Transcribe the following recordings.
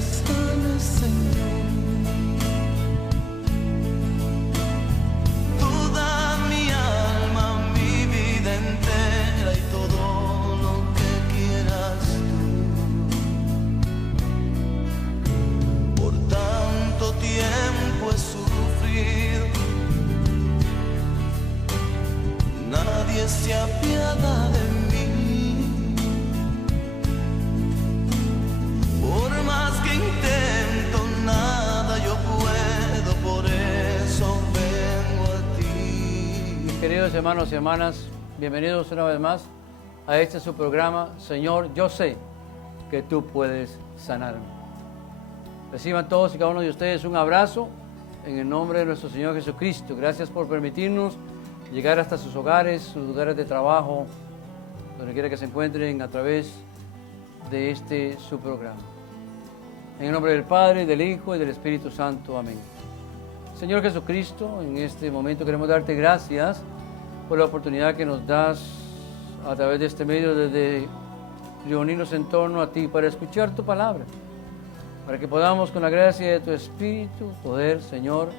sanes, Señor. Toda mi alma, mi vida entera y todo lo que quieras tú. Por tanto tiempo he sufrido, nadie se apiada de mí. Por más que intento, nada yo puedo, por eso vengo a ti. Mis queridos hermanos y hermanas, bienvenidos una vez más a este su programa, Señor, yo sé que tú puedes sanarme. Reciban todos y cada uno de ustedes un abrazo en el nombre de nuestro Señor Jesucristo. Gracias por permitirnos llegar hasta sus hogares, sus lugares de trabajo, donde quiera que se encuentren a través de este su programa. En el nombre del Padre, del Hijo y del Espíritu Santo. Amén. Señor Jesucristo, en este momento queremos darte gracias por la oportunidad que nos das a través de este medio de reunirnos en torno a ti para escuchar tu palabra, para que podamos con la gracia de tu Espíritu poder, Señor,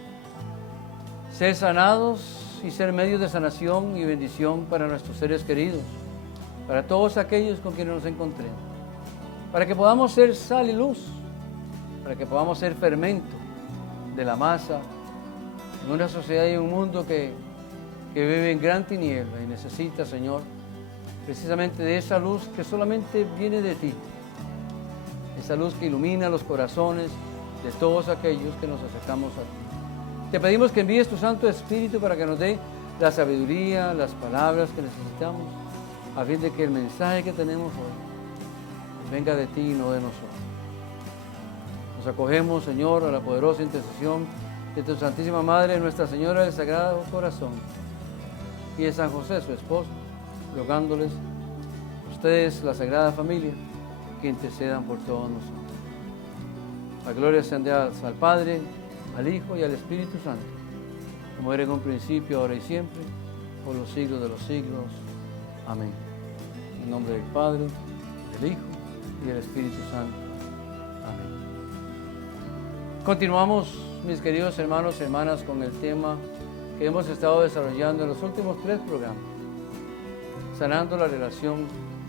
ser sanados y ser medios de sanación y bendición para nuestros seres queridos, para todos aquellos con quienes nos encontremos, para que podamos ser sal y luz, para que podamos ser fermento de la masa en una sociedad y un mundo que vive en gran tiniebla y necesita, Señor, precisamente de esa luz que solamente viene de ti, esa luz que ilumina los corazones de todos aquellos que nos acercamos a ti. Te pedimos que envíes tu Santo Espíritu para que nos dé la sabiduría, las palabras que necesitamos, a fin de que el mensaje que tenemos hoy venga de ti y no de nosotros. Nos acogemos, Señor, a la poderosa intercesión de tu Santísima Madre, Nuestra Señora del Sagrado Corazón, y de San José, su esposo, rogándoles, ustedes, la Sagrada Familia, que intercedan por todos nosotros. La gloria sean dadas al Padre, al Hijo y al Espíritu Santo, como era en un principio, ahora y siempre, por los siglos de los siglos. Amén. En nombre del Padre, del Hijo y del Espíritu Santo. Amén. Continuamos, mis queridos hermanos y hermanas, con el tema que hemos estado desarrollando en los últimos 3 programas, sanando la relación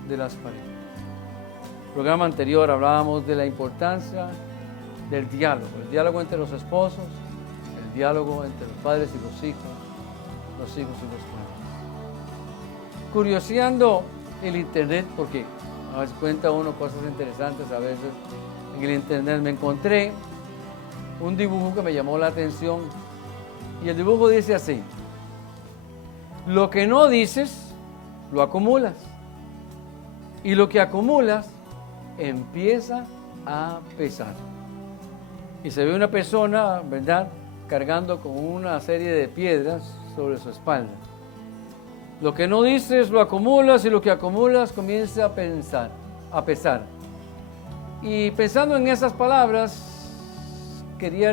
de las parejas. En el programa anterior hablábamos de la importancia del diálogo, el diálogo entre los esposos, el diálogo entre los padres y los hijos y los padres. Curioseando el internet, porque a veces cuenta uno cosas interesantes, a veces en el internet me encontré un dibujo que me llamó la atención, y el dibujo dice así: lo que no dices, lo acumulas, y lo que acumulas empieza a pesar. Y se ve una persona, ¿verdad?, cargando con una serie de piedras sobre su espalda. Lo que no dices, lo acumulas, y lo que acumulas comienza a pesar. Y pensando en esas palabras, quería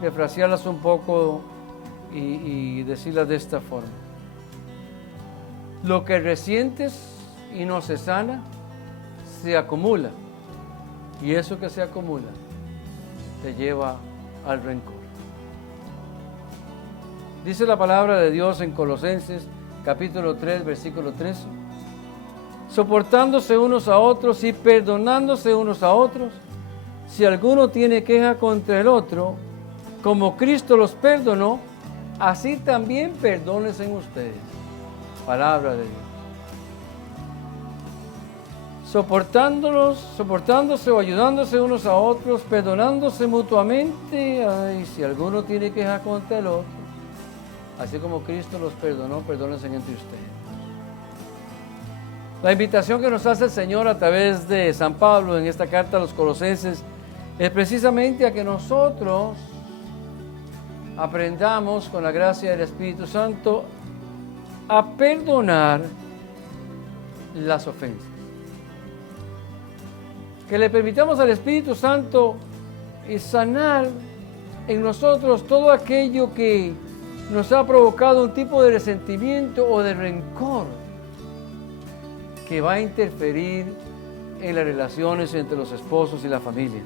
refrasearlas un poco y decirlas de esta forma. Lo que resientes y no se sana, se acumula. Y eso que se acumula te lleva al rencor. Dice la palabra de Dios en Colosenses capítulo 3, versículo 13. Soportándose unos a otros y perdonándose unos a otros, si alguno tiene queja contra el otro, como Cristo los perdonó, así también perdónense ustedes. Palabra de Dios. Soportándose o ayudándose unos a otros, perdonándose mutuamente. Ay, si alguno tiene queja contra el otro, así como Cristo los perdonó, perdónense entre ustedes. La invitación que nos hace el Señor a través de San Pablo en esta carta a los Colosenses es precisamente a que nosotros aprendamos con la gracia del Espíritu Santo a perdonar las ofensas. Que le permitamos al Espíritu Santo sanar en nosotros todo aquello que nos ha provocado un tipo de resentimiento o de rencor que va a interferir en las relaciones entre los esposos y la familia.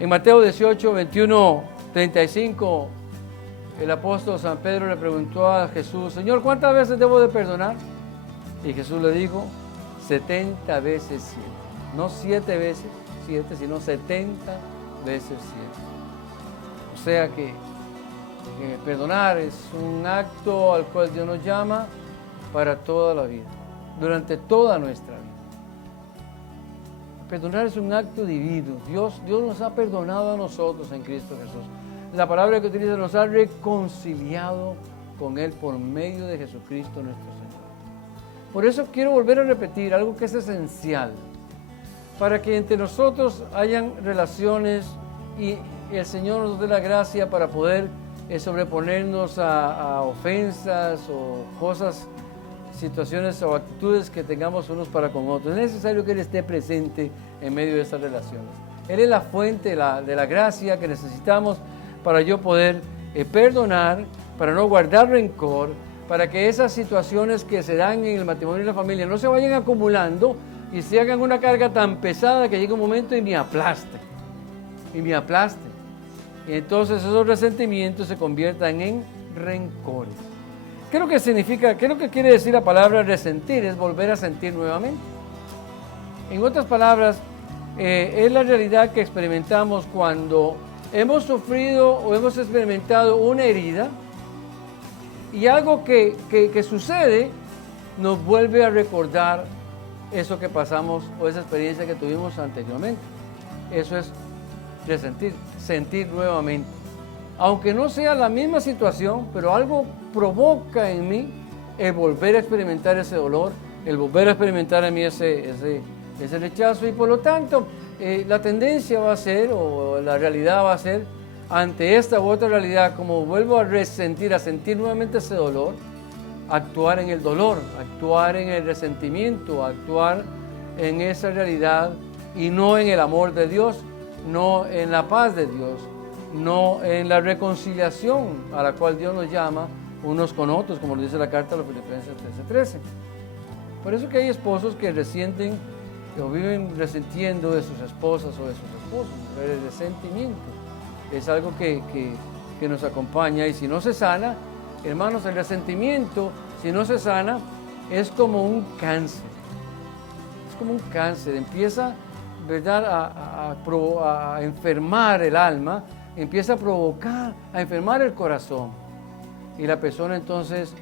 En Mateo 18, 21, 35, el apóstol San Pedro le preguntó a Jesús: Señor, ¿cuántas veces debo de perdonar? Y Jesús le dijo: 70 veces 7. No 7 veces 7, sino 70 veces 7. O sea que perdonar es un acto al cual Dios nos llama para toda la vida, durante toda nuestra vida. Perdonar es un acto divino. Dios nos ha perdonado a nosotros en Cristo Jesús. La palabra que utiliza: nos ha reconciliado con Él por medio de Jesucristo nuestro Señor. Por eso quiero volver a repetir algo que es esencial, para que entre nosotros hayan relaciones y el Señor nos dé la gracia para poder sobreponernos a ofensas o cosas, situaciones o actitudes que tengamos unos para con otros. Es necesario que Él esté presente en medio de estas relaciones. Él es la fuente de la gracia que necesitamos para yo poder perdonar, para no guardar rencor, para que esas situaciones que se dan en el matrimonio y la familia no se vayan acumulando y se hagan una carga tan pesada que llegue un momento y me aplaste. Y entonces esos resentimientos se conviertan en rencores. ¿Qué es lo que quiere decir la palabra resentir? Es volver a sentir nuevamente. En otras palabras, es la realidad que experimentamos cuando hemos sufrido o hemos experimentado una herida y algo que sucede nos vuelve a recordar eso que pasamos o esa experiencia que tuvimos anteriormente. Eso es resentir, sentir nuevamente. Aunque no sea la misma situación, pero algo provoca en mí el volver a experimentar ese dolor, el volver a experimentar en mí ese rechazo, y por lo tanto la tendencia va a ser, o la realidad va a ser, ante esta u otra realidad, como vuelvo a resentir, a sentir nuevamente ese dolor, actuar en el dolor, actuar en el resentimiento, actuar en esa realidad y no en el amor de Dios, no en la paz de Dios, no en la reconciliación a la cual Dios nos llama unos con otros, como lo dice la carta a los Filipenses 13:13. Por eso que hay esposos que resienten o viven resentiendo de sus esposas o de sus esposos. El resentimiento es algo que nos acompaña, y si no se sana, hermanos, el resentimiento, si no se sana, es como un cáncer. Es como un cáncer, empieza, ¿verdad?, a enfermar el alma, empieza a provocar, a enfermar el corazón. Y la persona entonces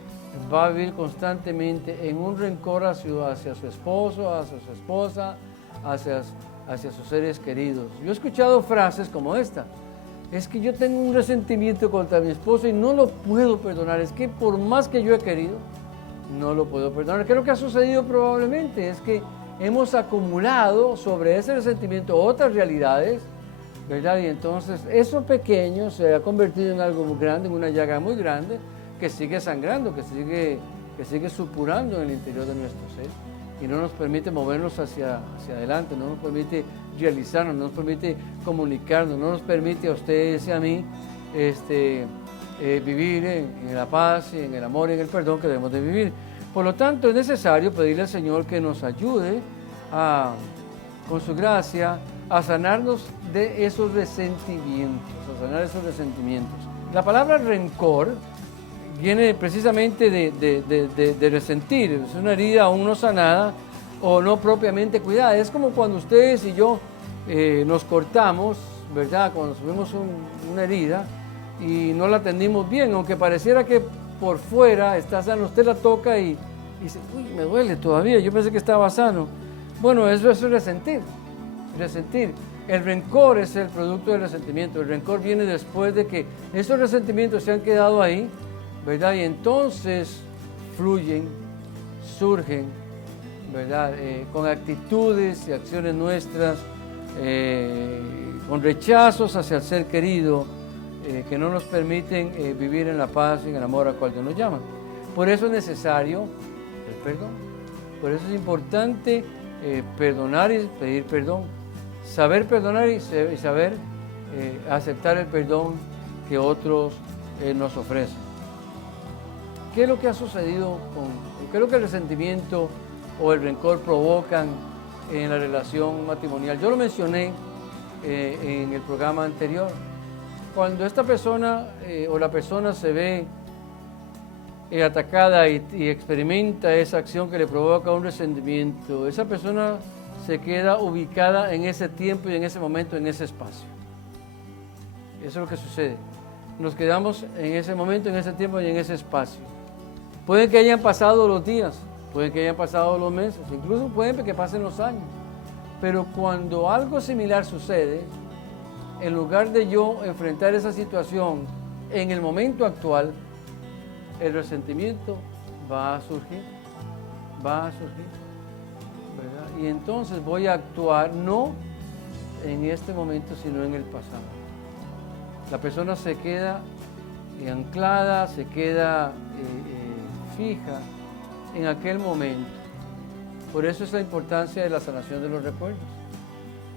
va a vivir constantemente en un rencor hacia su esposo, hacia su esposa, hacia sus seres queridos. Yo he escuchado frases como esta: es que yo tengo un resentimiento contra mi esposo y no lo puedo perdonar. Es que por más que yo he querido, no lo puedo perdonar. ¿Qué es lo que ha sucedido probablemente? Es que hemos acumulado sobre ese resentimiento otras realidades, ¿verdad? Y entonces eso pequeño se ha convertido en algo muy grande, en una llaga muy grande, que sigue sangrando, que sigue supurando en el interior de nuestro ser y no nos permite movernos hacia adelante, no nos permite realizarnos, no nos permite comunicarnos, no nos permite a ustedes y a mí vivir en la paz, en el amor y en el perdón que debemos de vivir. Por lo tanto, es necesario pedirle al Señor que nos ayude con su gracia a sanarnos de esos resentimientos, La palabra rencor viene precisamente de resentir. Es una herida aún no sanada o no propiamente cuidada. Es como cuando ustedes y yo nos cortamos, ¿verdad?, cuando tuvimos una herida y no la atendimos bien, aunque pareciera que por fuera está sano, usted la toca y dice: uy, me duele todavía, yo pensé que estaba sano. Bueno, eso es resentir. El rencor es el producto del resentimiento. El rencor viene después de que esos resentimientos se han quedado ahí, ¿verdad? Y entonces fluyen, surgen, ¿verdad?, con actitudes y acciones nuestras, con rechazos hacia el ser querido, que no nos permiten vivir en la paz y en el amor al cual Dios nos llama. Por eso es necesario el perdón. Por eso es importante perdonar y pedir perdón. Saber perdonar y saber aceptar el perdón que otros nos ofrecen. ¿Qué es lo que ha sucedido qué es lo que el resentimiento o el rencor provocan en la relación matrimonial. Yo lo mencioné en el programa anterior. Cuando esta persona o la persona se ve atacada y experimenta esa acción que le provoca un resentimiento, esa persona se queda ubicada en ese tiempo y en ese momento, en ese espacio. Eso es lo que sucede. Nos quedamos en ese momento, en ese tiempo y en ese espacio. Pueden que hayan pasado los días, pueden que hayan pasado los meses, incluso pueden que pasen los años. Pero cuando algo similar sucede, en lugar de yo enfrentar esa situación en el momento actual, el resentimiento va a surgir, ¿verdad? Y entonces voy a actuar no en este momento, sino en el pasado. La persona se queda anclada, se queda fija en aquel momento. Por eso es la importancia de la sanación de los recuerdos,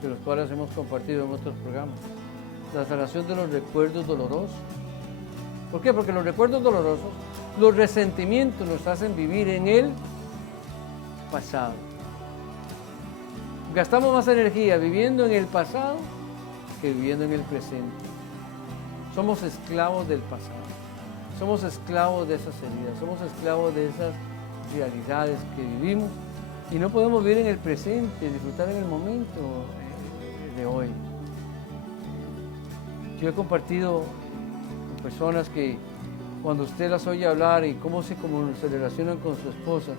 de los cuales hemos compartido en otros programas. La sanación de los recuerdos dolorosos. ¿Por qué? Porque los recuerdos dolorosos, los resentimientos nos hacen vivir en el pasado. Gastamos más energía viviendo en el pasado que viviendo en el presente. Somos esclavos del pasado. Somos esclavos de esas heridas. Somos esclavos de esas realidades que vivimos y no podemos vivir en el presente, disfrutar en el momento de hoy. Yo he compartido con personas que cuando usted las oye hablar y cómo se relacionan con su esposa,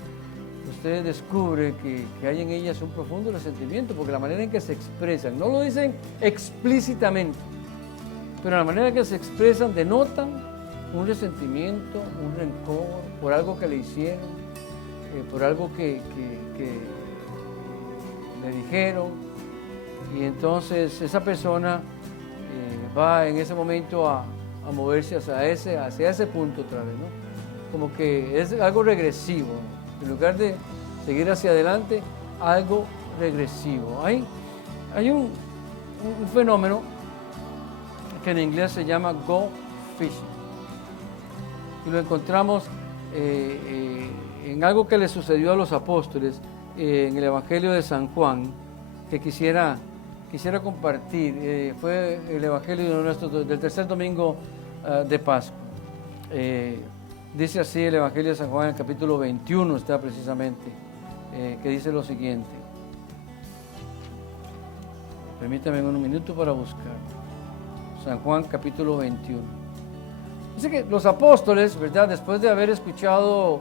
usted descubre que hay en ellas un profundo resentimiento, porque la manera en que se expresan, no lo dicen explícitamente, pero la manera en que se expresan denotan un resentimiento, un rencor por algo que le hicieron, por algo que le dijeron, y entonces esa persona va en ese momento a moverse hacia ese punto otra vez, ¿no? Como que es algo regresivo, en lugar de seguir hacia adelante, algo regresivo. Hay un fenómeno que en inglés se llama go fishing, y lo encontramos en algo que le sucedió a los apóstoles en el Evangelio de San Juan, que quisiera compartir. Fue el Evangelio del tercer domingo de Pascua. Dice así el Evangelio de San Juan, en el capítulo 21 está precisamente, que dice lo siguiente. Permítame un minuto para buscar. San Juan capítulo 21. Dice que los apóstoles, ¿verdad?, después de haber escuchado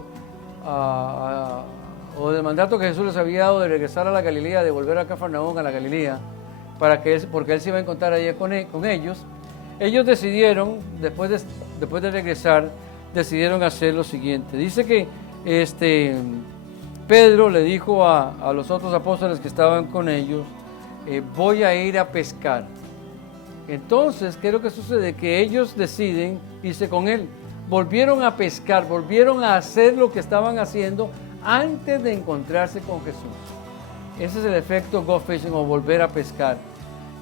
o del mandato que Jesús les había dado de regresar a la Galilea, de volver a Cafarnaúm, a la Galilea, porque él se iba a encontrar allí con ellos decidieron, después de regresar, decidieron hacer lo siguiente. Dice que Pedro le dijo a los otros apóstoles que estaban con ellos, voy a ir a pescar. Entonces, ¿qué es lo que sucede? Que ellos deciden irse con él. Volvieron a pescar, volvieron a hacer lo que estaban haciendo antes de encontrarse con Jesús. Ese es el efecto go fishing, o volver a pescar.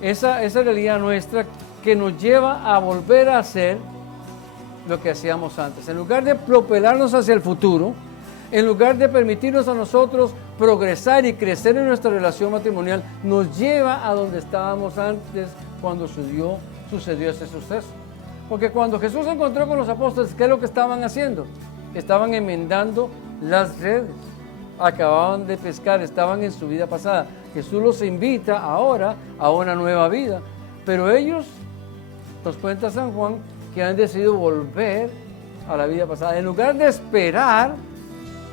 Esa realidad nuestra que nos lleva a volver a hacer lo que hacíamos antes. En lugar de propelarnos hacia el futuro, en lugar de permitirnos a nosotros progresar y crecer en nuestra relación matrimonial, nos lleva a donde estábamos antes cuando sucedió ese suceso. Porque cuando Jesús se encontró con los apóstoles, ¿qué es lo que estaban haciendo? Estaban enmendando las redes. Acababan de pescar, estaban en su vida pasada. Jesús los invita ahora a una nueva vida. Pero ellos, nos cuenta San Juan, que han decidido volver a la vida pasada. En lugar de esperar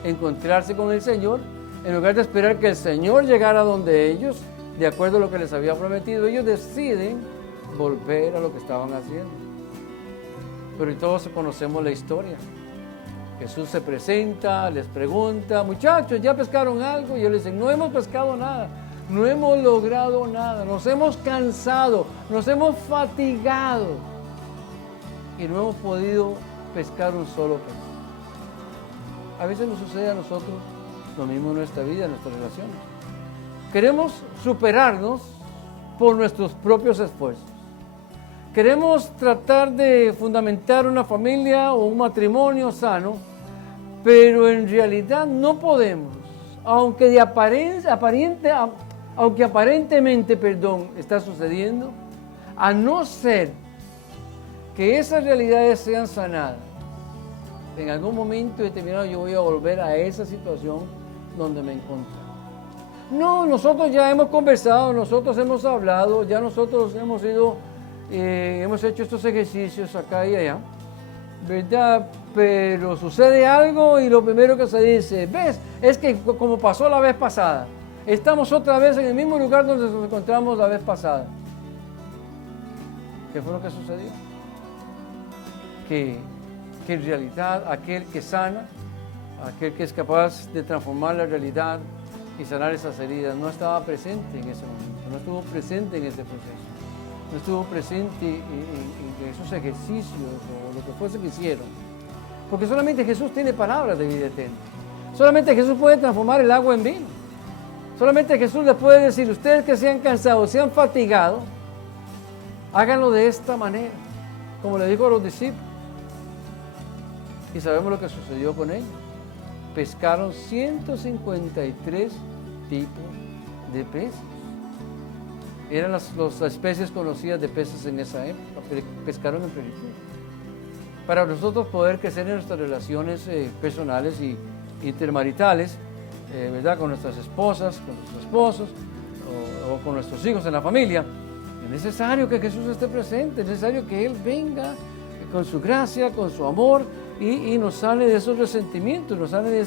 encontrarse con el Señor, en lugar de esperar que el Señor llegara donde ellos, de acuerdo a lo que les había prometido, ellos deciden volver a lo que estaban haciendo. Pero todos conocemos la historia. Jesús se presenta, les pregunta, muchachos, ¿ya pescaron algo? Y ellos les dicen, no hemos pescado nada, no hemos logrado nada, nos hemos cansado, nos hemos fatigado y no hemos podido pescar un solo pez. A veces nos sucede a nosotros lo mismo en nuestra vida, en nuestras relaciones. Queremos superarnos por nuestros propios esfuerzos. Queremos tratar de fundamentar una familia o un matrimonio sano, pero en realidad no podemos aunque aparentemente, está sucediendo, a no ser que esas realidades sean sanadas, en algún momento determinado yo voy a volver a esa situación donde me encontraba. No, nosotros ya hemos conversado, nosotros hemos hablado, ya nosotros hemos ido, hemos hecho estos ejercicios acá y allá, ¿verdad? Pero sucede algo y lo primero que se dice, ¿ves? Es que como pasó la vez pasada, estamos otra vez en el mismo lugar donde nos encontramos la vez pasada. ¿Qué fue lo que sucedió? Que en realidad aquel que sana, aquel que es capaz de transformar la realidad y sanar esas heridas, no estaba presente en ese momento, no estuvo presente en ese proceso, no estuvo presente en esos ejercicios o lo que fuese que hicieron. Porque solamente Jesús tiene palabras de vida eterna. Solamente Jesús puede transformar el agua en vino. Solamente Jesús le puede decir, ustedes que se han cansado, se han fatigado, háganlo de esta manera, como le dijo a los discípulos. Y sabemos lo que sucedió con ellos. Pescaron 153 tipos de peces. Eran las especies conocidas de peces en esa época, pescaron en plenitud. Para nosotros poder crecer en nuestras relaciones personales y intermaritales, ¿verdad? Con nuestras esposas, con nuestros esposos o con nuestros hijos en la familia, es necesario que Jesús esté presente, es necesario que Él venga con su gracia, con su amor y nos sale de esos resentimientos, nos sale de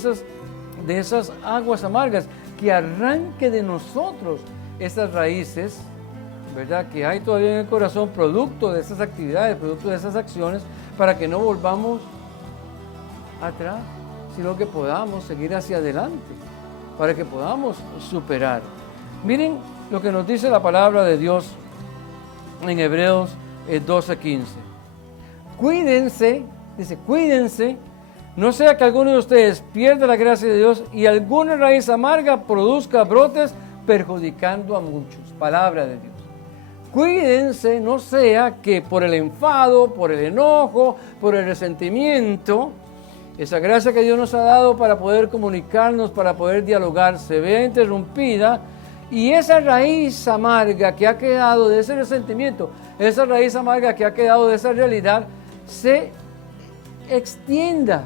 esas aguas amargas, que arranque de nosotros esas raíces, ¿verdad? Que hay todavía en el corazón, producto de esas actividades, producto de esas acciones, para que no volvamos atrás, sino que podamos seguir hacia adelante, para que podamos superar. Miren lo que nos dice la palabra de Dios en Hebreos 12:15. Cuídense, dice, cuídense, no sea que alguno de ustedes pierda la gracia de Dios y alguna raíz amarga produzca brotes perjudicando a muchos. Palabra de Dios. Cuídense, no sea que por el enfado, por el enojo, por el resentimiento, esa gracia que Dios nos ha dado para poder comunicarnos, para poder dialogar, se vea interrumpida y esa raíz amarga que ha quedado de ese resentimiento, esa raíz amarga que ha quedado de esa realidad, se extienda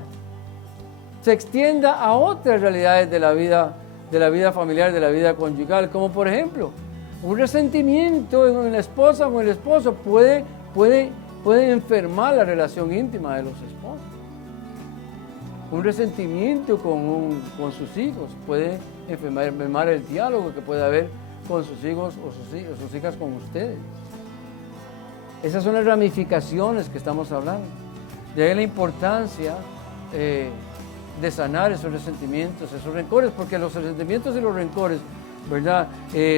a otras realidades de la vida familiar, de la vida conyugal, como por ejemplo, un resentimiento en la esposa o en el esposo puede enfermar la relación íntima de los esposos. Un resentimiento con sus hijos puede enfermar el diálogo que puede haber con sus hijos o sus hijas con ustedes. Esas son las ramificaciones que estamos hablando. De ahí la importancia de sanar esos resentimientos, esos rencores, porque los resentimientos y los rencores, ¿verdad?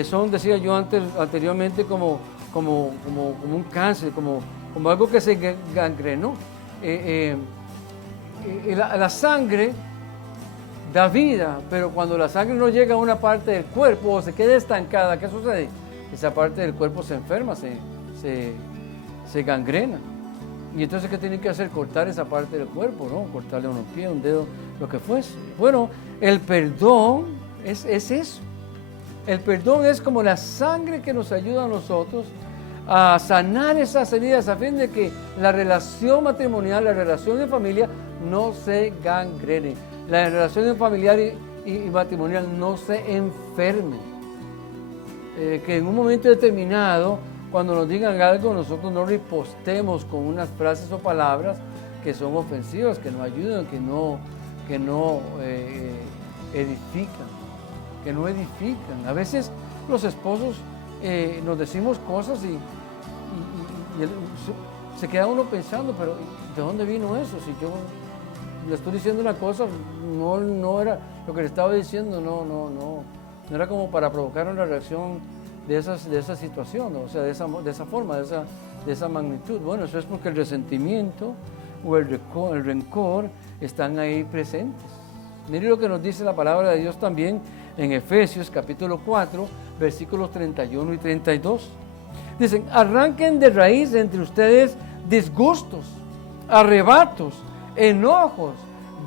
Son, decía yo anteriormente, como un cáncer, como algo que se gangrenó. La sangre da vida, pero cuando la sangre no llega a una parte del cuerpo o se queda estancada, ¿qué sucede? Esa parte del cuerpo se enferma, se gangrena. Y entonces, ¿qué tienen que hacer? Cortar esa parte del cuerpo, ¿no? Cortarle un pie, un dedo, lo que fuese. Bueno, el perdón es eso. El perdón es como la sangre que nos ayuda a nosotros a sanar esas heridas a fin de que la relación matrimonial, la relación de familia no se gangrene. La relación familiar y matrimonial no se enferme. Que en un momento determinado, cuando nos digan algo, nosotros no ripostemos con unas frases o palabras que son ofensivas, que no ayudan, que no edifican. A veces los esposos nos decimos cosas y se queda uno pensando, pero ¿de dónde vino eso? Si yo le estoy diciendo una cosa, no era lo que le estaba diciendo, no era como para provocar una reacción de esa situación, o sea, de esa forma, de esa magnitud. Bueno, eso es porque el resentimiento o el rencor están ahí presentes. Mire lo que nos dice la palabra de Dios también en Efesios capítulo 4, versículos 31 y 32. Dicen, arranquen de raíz entre ustedes disgustos, arrebatos, enojos,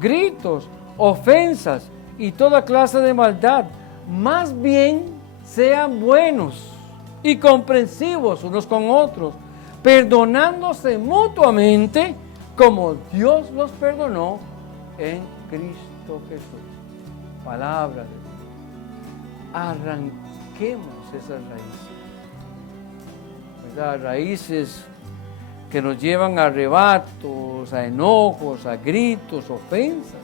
gritos, ofensas y toda clase de maldad. Más bien sean buenos y comprensivos unos con otros, perdonándose mutuamente como Dios los perdonó en Cristo Jesús. Palabra de Dios. Arranquemos esas raíces, ¿verdad? Raíces que nos llevan a arrebatos, a enojos, a gritos, ofensas.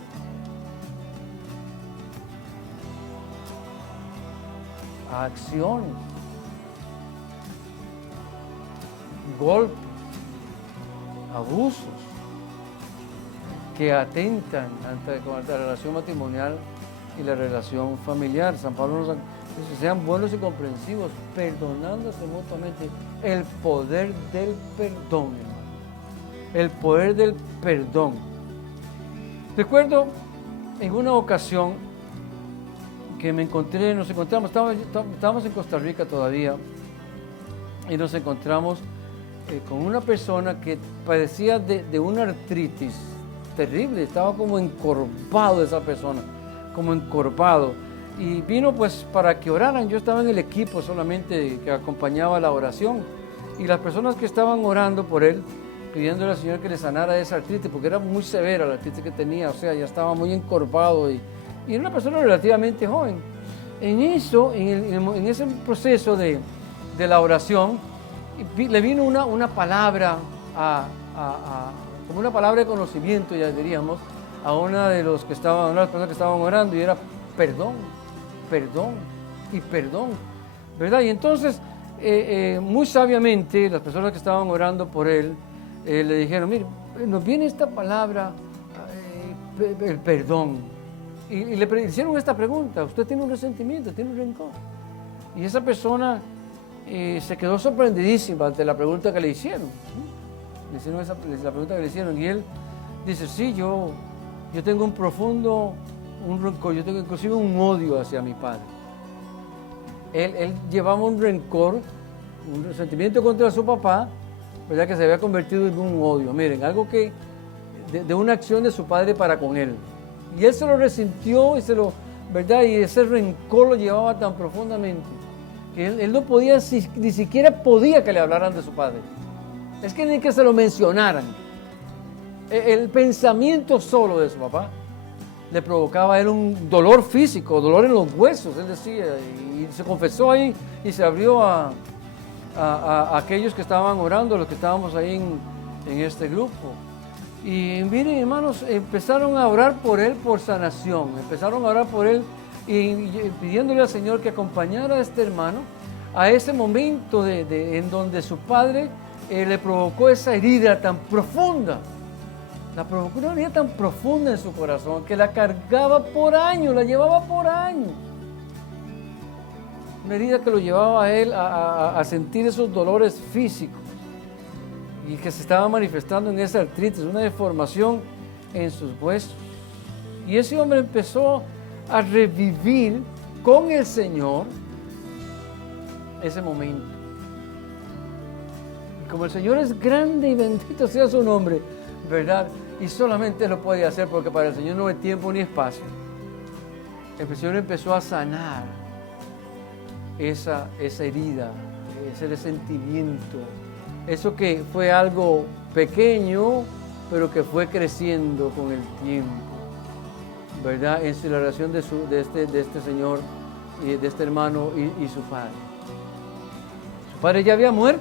A acciones, golpes, abusos que atentan ante la relación matrimonial y la relación familiar. San Pablo nos dice: sean buenos y comprensivos, perdonándose mutuamente. El poder del perdón, hermano. El poder del perdón. Recuerdo en una ocasión que estábamos en Costa Rica todavía, y nos encontramos con una persona que padecía de una artritis terrible. Estaba como encorvado esa persona, como encorvado. Y vino pues para que oraran. Yo estaba en el equipo solamente que acompañaba la oración. Y las personas que estaban orando por él, pidiéndole al Señor que le sanara esa artritis, porque era muy severa la artritis que tenía, o sea, ya estaba muy encorvado y era una persona relativamente joven. En eso, en ese proceso de la oración, le vino una palabra, como una palabra de conocimiento, ya diríamos, a una de las personas que estaban orando, y era perdón, perdón y perdón, ¿verdad? Y entonces, muy sabiamente, las personas que estaban orando por él, le dijeron: mire, nos viene esta palabra, el perdón. Y le hicieron esta pregunta: ¿usted tiene un resentimiento, tiene un rencor? Y esa persona se quedó sorprendidísima ante la pregunta que le hicieron. Le hicieron la pregunta que le hicieron, y él dice: sí, yo tengo un rencor, yo tengo inclusive un odio hacia mi padre. Él llevaba un rencor, un resentimiento contra su papá, ¿verdad?, que se había convertido en un odio. Miren, algo que de una acción de su padre para con él. Y él se lo resintió ¿verdad? Y ese rencor lo llevaba tan profundamente que él no podía, ni siquiera podía que le hablaran de su padre. Es que ni que se lo mencionaran. El pensamiento solo de su papá le provocaba a él un dolor físico, dolor en los huesos, él decía, y se confesó ahí y se abrió a aquellos que estaban orando, los que estábamos ahí en este grupo. Y miren, hermanos, empezaron a orar por él por sanación, empezaron a orar por él y pidiéndole al Señor que acompañara a este hermano a ese momento en donde su padre le provocó esa herida tan profunda. La provocó una herida tan profunda en su corazón que la cargaba por años, la llevaba por años. Una herida que lo llevaba a él a sentir esos dolores físicos y que se estaba manifestando en esa artritis, una deformación en sus huesos. Y ese hombre empezó a revivir con el Señor ese momento. Y como el Señor es grande y bendito sea su nombre, ¿verdad? Y solamente lo puede hacer porque para el Señor no hay tiempo ni espacio. El Señor empezó a sanar esa herida, ese resentimiento, eso que fue algo pequeño, pero que fue creciendo con el tiempo, ¿verdad? En su relación de este señor, de este hermano y su padre. Su padre ya había muerto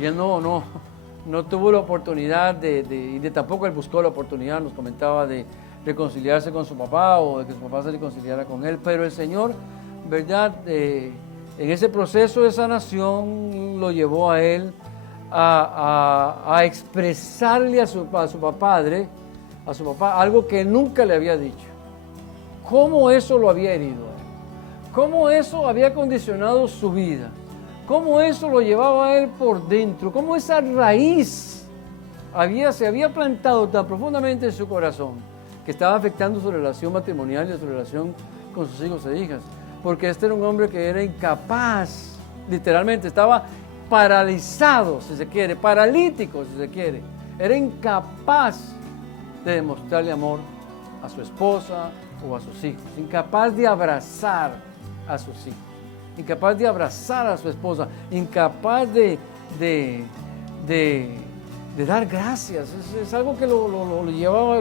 y él no tuvo la oportunidad y tampoco él buscó la oportunidad, nos comentaba, de reconciliarse con su papá o de que su papá se reconciliara con él, pero el Señor, ¿verdad?, en ese proceso de sanación lo llevó a él a expresarle a su papá algo que él nunca le había dicho. Cómo eso lo había herido a él, cómo eso había condicionado su vida, cómo eso lo llevaba a él por dentro, cómo esa raíz se había plantado tan profundamente en su corazón que estaba afectando su relación matrimonial y su relación con sus hijos e hijas. Porque este era un hombre que era incapaz, literalmente estaba paralizado, si se quiere, paralítico, si se quiere. Era incapaz de demostrarle amor a su esposa, o a sus hijos, incapaz de abrazar a sus hijos, incapaz de abrazar a su esposa, incapaz de dar gracias. Es algo que lo llevaba,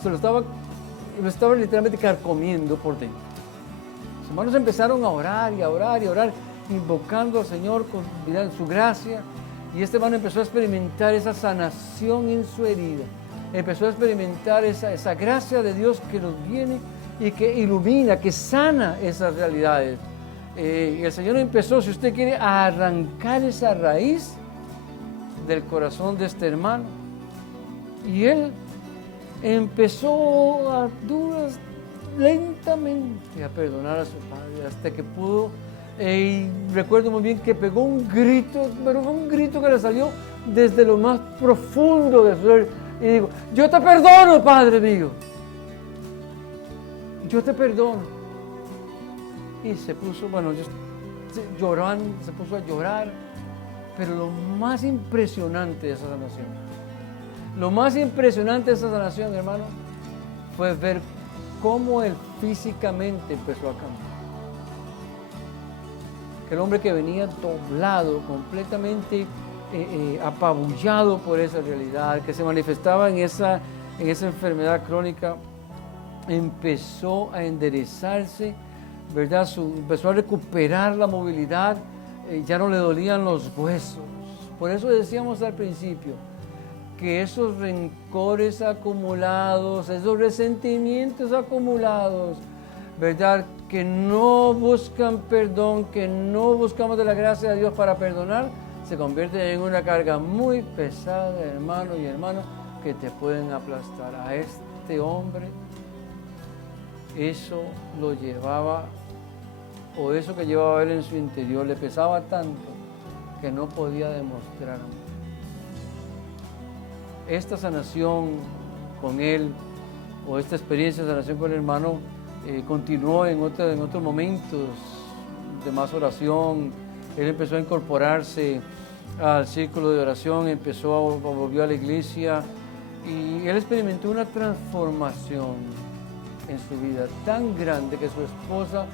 se lo estaba literalmente carcomiendo por dentro. Los hermanos empezaron a orar y a orar y a orar, invocando al Señor con su gracia, y este hermano empezó a experimentar esa sanación en su herida, empezó a experimentar esa gracia de Dios que nos viene y que ilumina, que sana esas realidades. Y el Señor empezó, si usted quiere, a arrancar esa raíz del corazón de este hermano, y él empezó a duras, lentamente, a perdonar a su padre, hasta que pudo. Y recuerdo muy bien que pegó un grito, pero fue un grito que le salió desde lo más profundo de su ser, y dijo: yo te perdono, Padre mío, yo te perdono. Y se puso, llorando, se puso a llorar. Pero lo más impresionante de esa sanación, hermano, fue ver cómo él físicamente empezó a cambiar. El hombre que venía doblado, completamente apabullado por esa realidad, que se manifestaba en esa enfermedad crónica, empezó a enderezarse, ¿verdad? Empezó a recuperar la movilidad. Ya no le dolían los huesos. Por eso decíamos al principio que esos rencores acumulados, esos resentimientos acumulados, ¿verdad?, que no buscan perdón, que no buscamos de la gracia de Dios para perdonar, se convierten en una carga muy pesada, hermano y hermano, que te pueden aplastar. A este hombre eso lo llevaba, o eso que llevaba él en su interior, le pesaba tanto que no podía demostrar. Esta sanación con él, o esta experiencia de sanación con el hermano, continuó en otros momentos de más oración. Él empezó a incorporarse al círculo de oración, volvió a la iglesia, y él experimentó una transformación en su vida tan grande que su esposa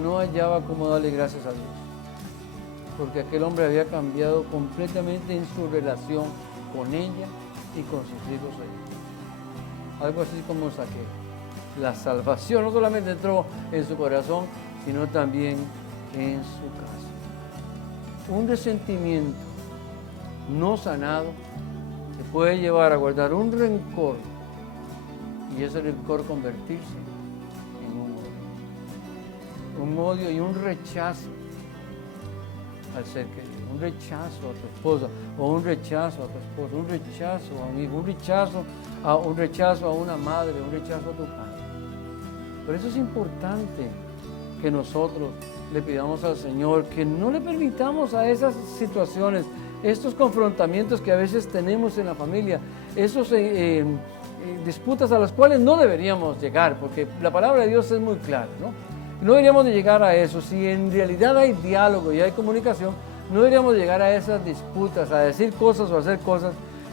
no hallaba cómo darle gracias a Dios, porque aquel hombre había cambiado completamente en su relación con ella y con sus hijos ahí. Algo así como Saqueo. La salvación no solamente entró en su corazón, sino también en su casa. Un resentimiento no sanado te puede llevar a guardar un rencor, y ese rencor convertirse un odio y un rechazo al ser querido, un rechazo a tu esposa, o un rechazo a tu esposo, un rechazo a un hijo, un rechazo a una madre, un rechazo a tu padre. Por eso es importante que nosotros le pidamos al Señor que no le permitamos a esas situaciones, estos confrontamientos que a veces tenemos en la familia, esos disputas a las cuales no deberíamos llegar, porque la palabra de Dios es muy clara, ¿no? No deberíamos de llegar a eso. Si en realidad hay diálogo y hay comunicación, no deberíamos llegar a esas disputas, a decir cosas o hacer cosas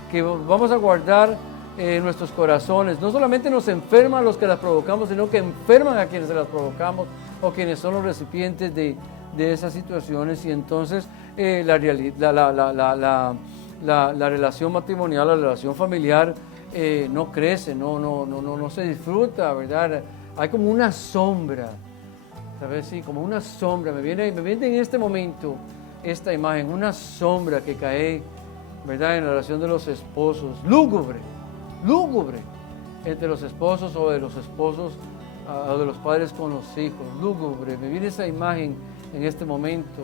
que vamos a guardar en nuestros corazones. No solamente nos enferman a los que las provocamos, sino que enferman a quienes se las provocamos o quienes son los recipientes de esas situaciones. Y entonces la relación matrimonial, la relación familiar no crece, no se disfruta, ¿verdad? Hay como una sombra. ¿Sabes? Sí, como una sombra. Me viene en este momento esta imagen, una sombra que cae, ¿verdad?, en la relación de los esposos, lúgubre, entre los esposos, o de los esposos o de los padres con los hijos, lúgubre. Me viene esa imagen en este momento,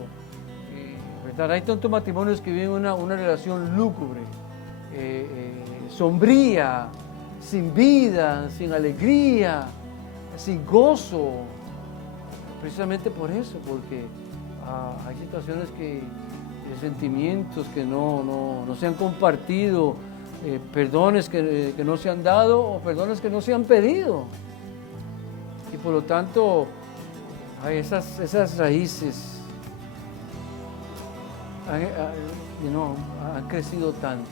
¿verdad? Hay tantos matrimonios que viven una relación lúgubre, sombría, sin vida, sin alegría, sin gozo. Precisamente por eso, porque hay situaciones sentimientos que no se han compartido, perdones que no se han dado, o perdones que no se han pedido. Y por lo tanto, hay esas raíces han crecido tanto,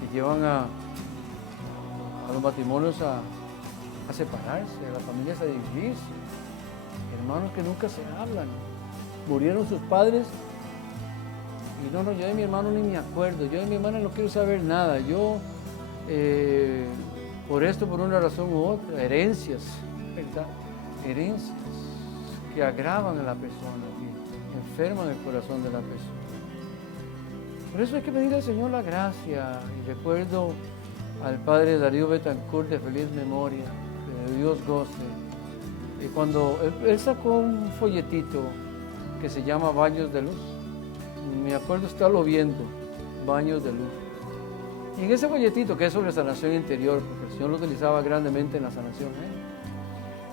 que llevan a los matrimonios a a separarse, a las familias a dividirse, hermanos que nunca se hablan. Murieron sus padres y no, yo de mi hermano ni me acuerdo, yo de mi hermana no quiero saber nada, yo por esto, por una razón u otra, herencias, ¿verdad? Herencias que agravan a la persona, que enferman el corazón de la persona. Por eso hay que pedirle al Señor la gracia. Y recuerdo al padre Darío Betancourt de feliz memoria, que Dios goce. Y cuando él sacó un folletito que se llama Baños de Luz, me acuerdo estarlo viendo, Baños de Luz. Y en ese folletito, que es sobre sanación interior, porque el Señor lo utilizaba grandemente en la sanación,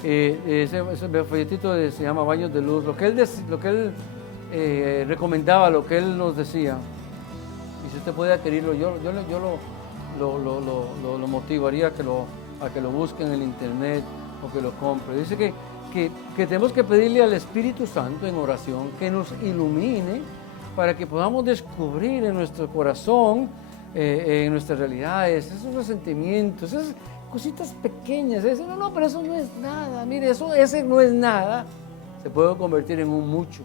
ese folletito se llama Baños de Luz, lo que él recomendaba, lo que él nos decía. Y si usted puede adquirirlo, yo lo motivaría a que lo busque en el internet o que lo compre. Dice que tenemos que pedirle al Espíritu Santo en oración que nos ilumine para que podamos descubrir en nuestro corazón, en nuestras realidades, esos resentimientos, esas cositas pequeñas. No, pero eso no es nada. Mire, ese no es nada. Se puede convertir en un mucho.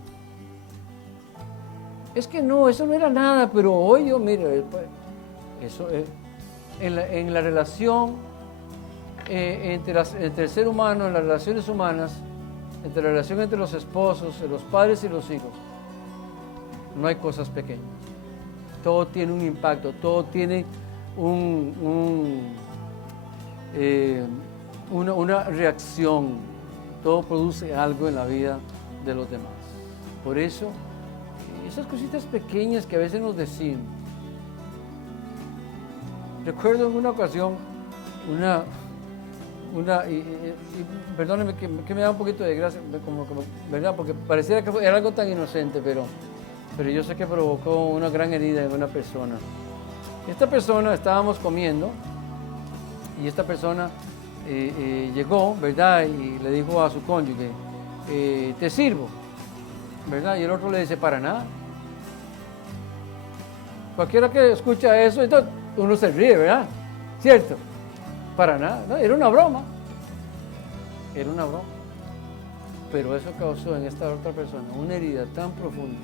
Es que no, eso no era nada, pero hoy yo, mire, eso en la relación entre el ser humano, en las relaciones humanas, entre la relación entre los esposos, los padres y los hijos, no hay cosas pequeñas. Todo tiene un impacto, todo tiene una reacción, todo produce algo en la vida de los demás. Por eso, esas cositas pequeñas que a veces nos decimos. Recuerdo en una ocasión, perdónenme que me da un poquito de gracia, ¿verdad? Porque pareciera que era algo tan inocente, pero yo sé que provocó una gran herida en una persona. Esta persona, estábamos comiendo, y esta persona llegó, ¿verdad? Y le dijo a su cónyuge, te sirvo, ¿verdad? Y el otro le dice, para nada. Cualquiera que escucha eso, entonces uno se ríe, ¿verdad? ¿Cierto? Para nada, ¿no? Era una broma. Era una broma. Pero eso causó en esta otra persona una herida tan profunda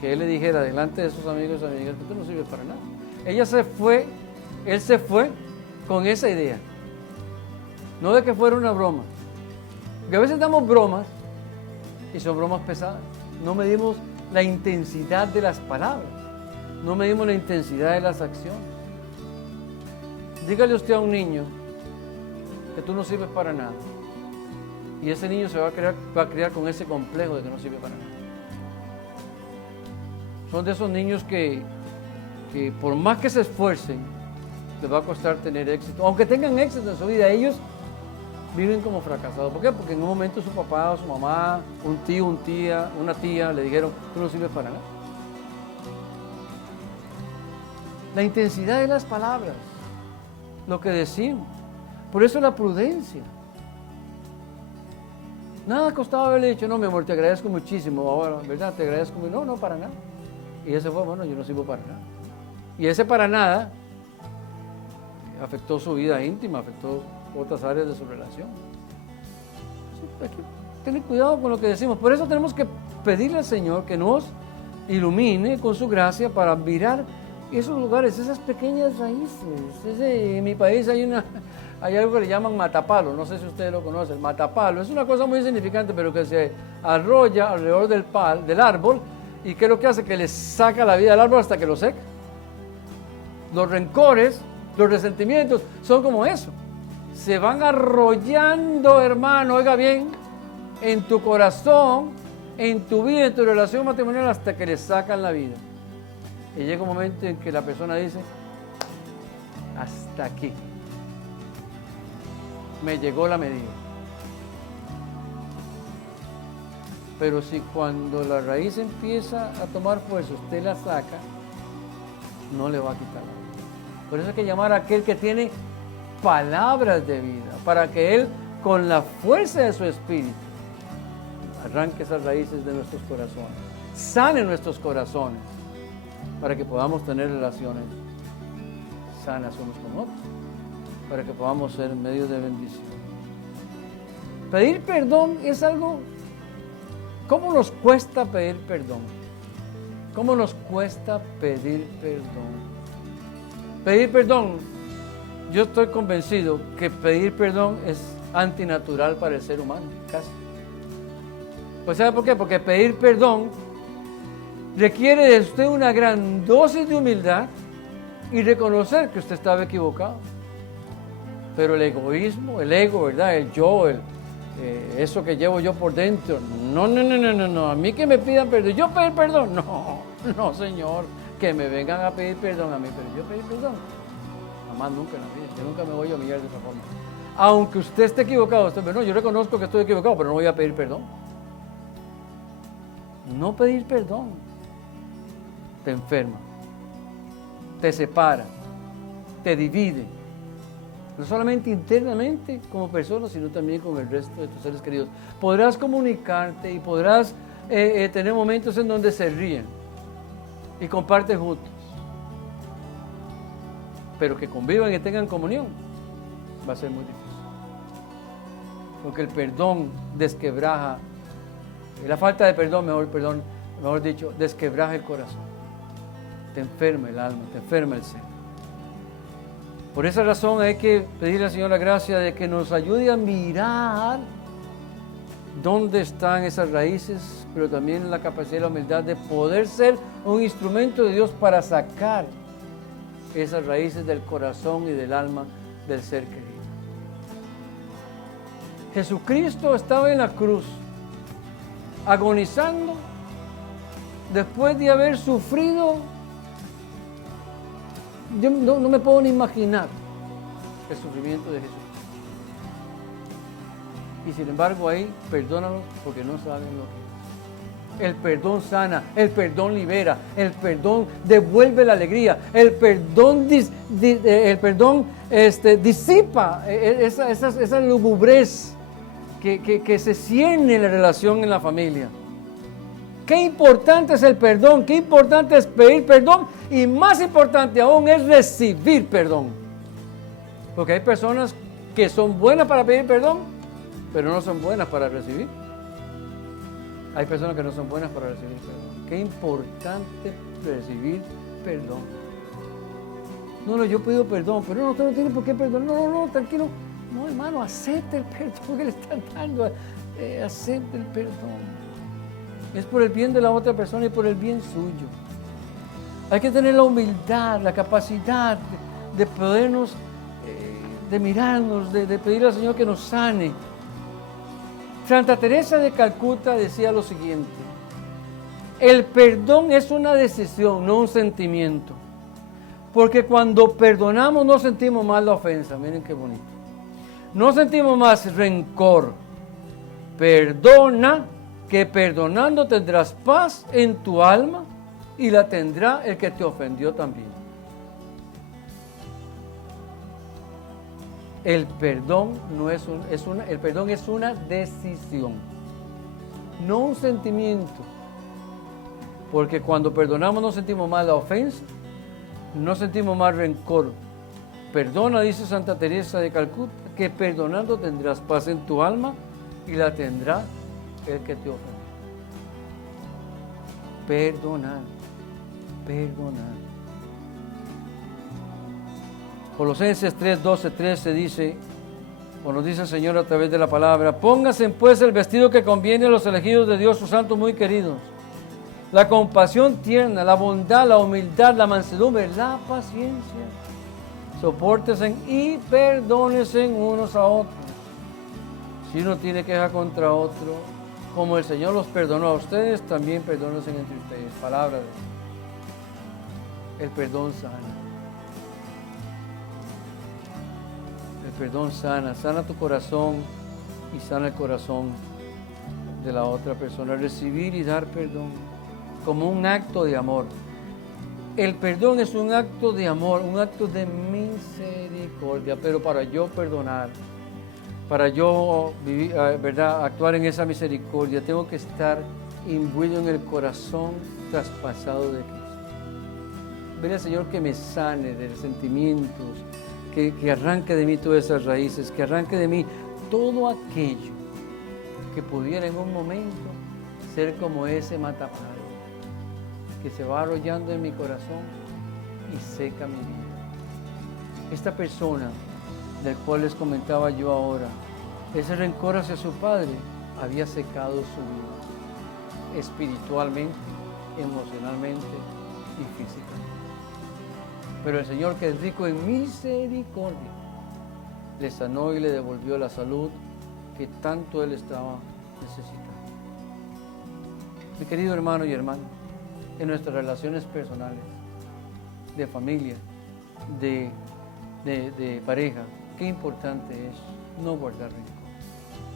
que él le dijera delante de sus amigos y amigas que tú no sirves para nada. Él se fue con esa idea. No de que fuera una broma. Porque a veces damos bromas y son bromas pesadas. No medimos la intensidad de las palabras. No medimos la intensidad de las acciones. Dígale usted a un niño que tú no sirves para nada. Y ese niño se va a criar con ese complejo de que no sirve para nada. Son de esos niños que por más que se esfuercen, les va a costar tener éxito. Aunque tengan éxito en su vida, ellos viven como fracasados. ¿Por qué? Porque en un momento su papá o su mamá, un tío, una tía le dijeron, tú no sirves para nada. La intensidad de las palabras, lo que decimos. Por eso la prudencia. Nada costaba haberle dicho, no, mi amor, te agradezco muchísimo, ahora, ¿verdad? Te agradezco mucho. No, para nada. Y ese fue, bueno, yo no sirvo para nada. Y ese para nada afectó su vida íntima, afectó otras áreas de su relación. Sí, hay que tener cuidado con lo que decimos. Por eso tenemos que pedirle al Señor que nos ilumine con su gracia para mirar esos lugares, esas pequeñas raíces. En mi país hay algo que le llaman matapalo, no sé si ustedes lo conocen. Matapalo es una cosa muy significante, pero que se arrolla alrededor del árbol. ¿Y qué es lo que hace? Que le saca la vida al árbol hasta que lo seca. Los rencores, los resentimientos son como eso. Se van arrollando, hermano, oiga bien, en tu corazón, en tu vida, en tu relación matrimonial, hasta que le sacan la vida. Y llega un momento en que la persona dice, hasta aquí. Me llegó la medida. Pero si cuando la raíz empieza a tomar fuerza, usted la saca, no le va a quitar la vida. Por eso hay que llamar a aquel que tiene palabras de vida, para que Él, con la fuerza de su espíritu, arranque esas raíces de nuestros corazones, sane nuestros corazones, para que podamos tener relaciones sanas unos con otros, para que podamos ser medios de bendición. Pedir perdón es algo... ¿Cómo nos cuesta pedir perdón? ¿Cómo nos cuesta pedir perdón? Pedir perdón, yo estoy convencido que pedir perdón es antinatural para el ser humano, casi. Pues ¿sabe por qué? Porque pedir perdón requiere de usted una gran dosis de humildad y reconocer que usted estaba equivocado. Pero el egoísmo, el ego, ¿verdad? El yo, eso que llevo yo por dentro. No. A mí que me pidan perdón. ¿Yo pedir perdón? No, Señor. Que me vengan a pedir perdón a mí. Pero yo pedir perdón. Jamás, nunca en la vida. Yo nunca me voy a humillar de esa forma. Aunque usted esté equivocado. Yo reconozco que estoy equivocado, pero no voy a pedir perdón. No pedir perdón te enferma, te separa, te divide. No solamente internamente como persona, sino también con el resto de tus seres queridos. Podrás comunicarte y podrás tener momentos en donde se ríen y comparten juntos. Pero que convivan y tengan comunión va a ser muy difícil. Porque el perdón desquebraja, la falta de perdón, mejor dicho, desquebraja el corazón. Te enferma el alma, te enferma el ser. Por esa razón hay que pedirle al Señor la gracia de que nos ayude a mirar dónde están esas raíces, pero también la capacidad y la humildad de poder ser un instrumento de Dios para sacar esas raíces del corazón y del alma del ser querido. Jesucristo estaba en la cruz, agonizando, después de haber sufrido. Yo no me puedo ni imaginar el sufrimiento de Jesús. Y sin embargo ahí, perdónalos porque no saben lo que es. El perdón sana, el perdón libera, el perdón devuelve la alegría, el perdón disipa esa lugubrez que se cierne en la relación en la familia. Qué importante es el perdón, qué importante es pedir perdón y más importante aún es recibir perdón. Porque hay personas que son buenas para pedir perdón, pero no son buenas para recibir. Hay personas que no son buenas para recibir perdón. Qué importante recibir perdón. No, yo pido perdón, pero no, usted no tiene por qué perdonar. No, tranquilo. No, hermano, acepte el perdón que le están dando. Acepte el perdón. Es por el bien de la otra persona y por el bien suyo. Hay que tener la humildad, la capacidad de podernos, de mirarnos, de pedirle al Señor que nos sane. Santa Teresa de Calcuta decía lo siguiente: el perdón es una decisión, no un sentimiento. Porque cuando perdonamos no sentimos más la ofensa. Miren qué bonito. No sentimos más rencor. Perdona, que perdonando tendrás paz en tu alma y la tendrá el que te ofendió también. El perdón el perdón es una decisión, no un sentimiento. Porque cuando perdonamos no sentimos más la ofensa, no sentimos más rencor. Perdona, dice Santa Teresa de Calcuta, que perdonando tendrás paz en tu alma y la tendrá el que te ofende. Perdonar. Colosenses 3, 12, 13 dice, o nos dice el Señor a través de la palabra: pónganse pues el vestido que conviene a los elegidos de Dios, sus santos muy queridos. La compasión tierna, la bondad, la humildad, la mansedumbre, la paciencia. Sopórtense y perdónense unos a otros. Si uno tiene queja contra otro, como el Señor los perdonó a ustedes, también perdónense entre ustedes. Palabra de Dios. El perdón sana. El perdón sana tu corazón y sana el corazón de la otra persona. Recibir y dar perdón como un acto de amor. El perdón es un acto de amor, un acto de misericordia, pero para yo perdonar, para yo vivir, ¿verdad?, actuar en esa misericordia, tengo que estar imbuido en el corazón traspasado de Cristo. Ver al Señor que me sane de sentimientos, que arranque de mí todas esas raíces, que arranque de mí todo aquello que pudiera en un momento ser como ese matapalo que se va arrollando en mi corazón y seca mi vida. Esta persona del cual les comentaba yo ahora, ese rencor hacia su padre había secado su vida, espiritualmente, emocionalmente y físicamente. Pero el Señor, que es rico en misericordia, le sanó y le devolvió la salud que tanto él estaba necesitando. Mi querido hermano y hermana, en nuestras relaciones personales, de familia, de pareja, qué importante es no guardar rencor,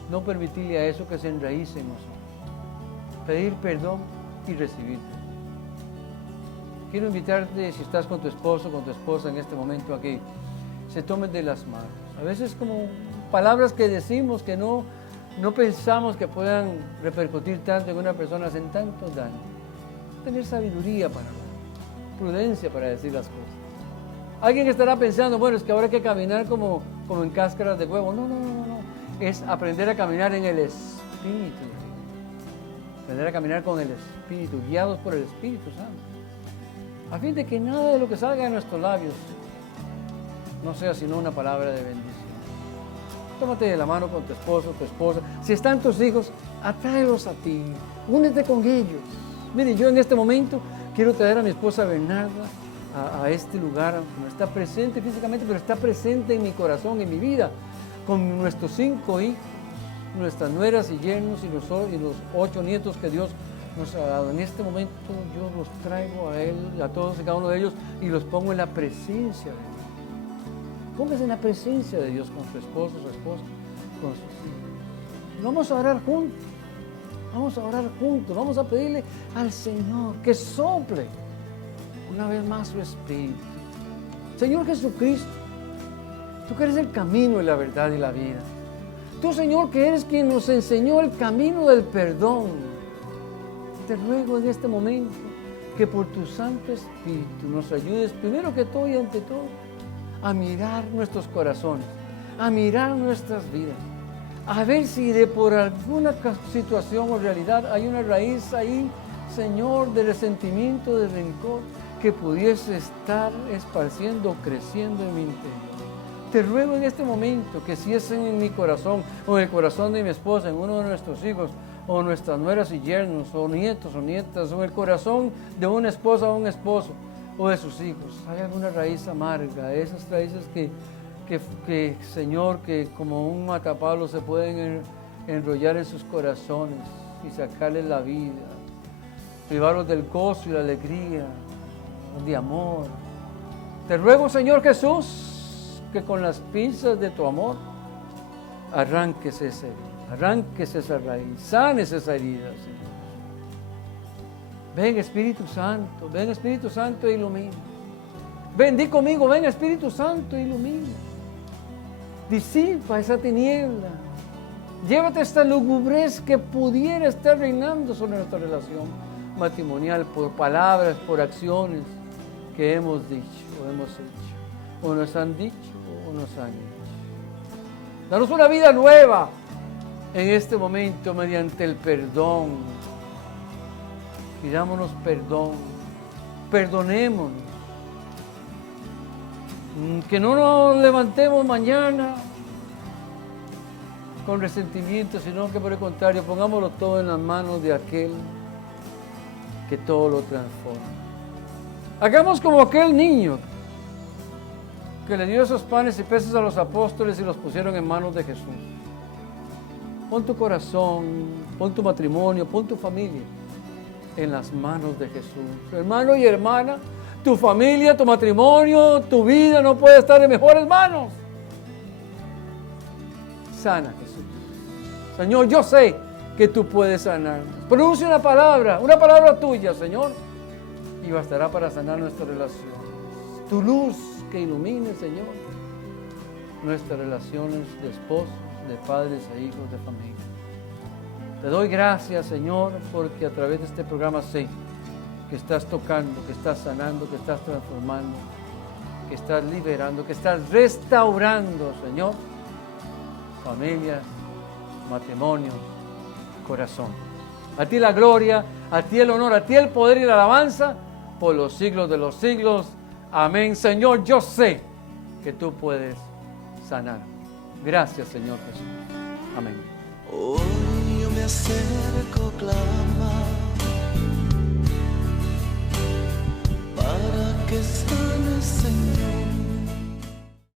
no permitirle a eso que se enraíce en nosotros, pedir perdón y recibir perdón. Quiero invitarte, si estás con tu esposo o con tu esposa en este momento, a que se tomen de las manos. A veces como palabras que decimos que no pensamos que puedan repercutir tanto en una persona, hacen tanto daño. Tener sabiduría para hablar, prudencia para decir las cosas. Alguien estará pensando, bueno, es que ahora hay que caminar como en cáscaras de huevo. No. Es aprender a caminar en el Espíritu. Aprender a caminar con el Espíritu, guiados por el Espíritu Santo. A fin de que nada de lo que salga de nuestros labios no sea sino una palabra de bendición. Tómate de la mano con tu esposo, tu esposa. Si están tus hijos, atráelos a ti. Únete con ellos. Mire, yo en este momento quiero traer a mi esposa Bernarda a este lugar. No está presente físicamente, pero está presente en mi corazón, en mi vida, con nuestros 5 hijos, nuestras nueras y yernos y los 8 nietos que Dios nos ha dado. En este momento yo los traigo a él, a todos y cada uno de ellos, y los pongo en la presencia de Dios. Póngase en la presencia de Dios con su esposo, su esposa, con sus hijos. Vamos a orar juntos. Vamos a orar juntos. Vamos a pedirle al Señor que sople una vez más su Espíritu. Señor Jesucristo, tú que eres el camino y la verdad y la vida. Tú, Señor, que eres quien nos enseñó el camino del perdón. Te ruego en este momento que por tu Santo Espíritu nos ayudes, primero que todo y ante todo, a mirar nuestros corazones, a mirar nuestras vidas, a ver si por alguna situación o realidad hay una raíz ahí, Señor, de resentimiento, de rencor, que pudiese estar esparciendo, creciendo en mi interior. Te ruego en este momento que si es en mi corazón o en el corazón de mi esposa, en uno de nuestros hijos, o nuestras nueras y yernos, o nietos o nietas, o en el corazón de una esposa o un esposo, o de sus hijos, hay alguna raíz amarga, esas raíces que Señor, que como un matapalo se pueden enrollar en sus corazones y sacarles la vida, privarlos del gozo y la alegría, de amor. Te ruego, Señor Jesús, que con las pinzas de tu amor arranques esa herida, arranques esa raíz, sanes esa herida, Señor. Ven Espíritu Santo e ilumina. Ven, di conmigo, ven Espíritu Santo e ilumina. Disipa esa tiniebla. Llévate esta lugubrez que pudiera estar reinando sobre nuestra relación matrimonial por palabras, por acciones que hemos dicho o hemos hecho, o nos han dicho o nos han hecho. Danos una vida nueva en este momento mediante el perdón. Pidámonos perdón, perdonémonos, que no nos levantemos mañana con resentimiento, sino que por el contrario pongámoslo todo en las manos de aquel que todo lo transforma. Hagamos como aquel niño que le dio esos panes y peces a los apóstoles y los pusieron en manos de Jesús. Pon tu corazón, pon tu matrimonio, pon tu familia en las manos de Jesús. Hermano y hermana, tu familia, tu matrimonio, tu vida no puede estar en mejores manos. Sana, Jesús. Señor, yo sé que tú puedes sanarnos. Pronuncia una palabra tuya, Señor, y bastará para sanar nuestra relación. Tu luz que ilumine, Señor, nuestras relaciones de esposos, de padres e hijos, de familia. Te doy gracias, Señor, porque a través de este programa sé que estás tocando, que estás sanando, que estás transformando, que estás liberando, que estás restaurando, Señor, familias, matrimonios, corazón. A ti la gloria, a ti el honor, a ti el poder y la alabanza por los siglos de los siglos. Amén. Señor, yo sé que tú puedes sanar. Gracias, Señor Jesús. Amén. Hoy yo me acerco, clama, para que sanes, Señor.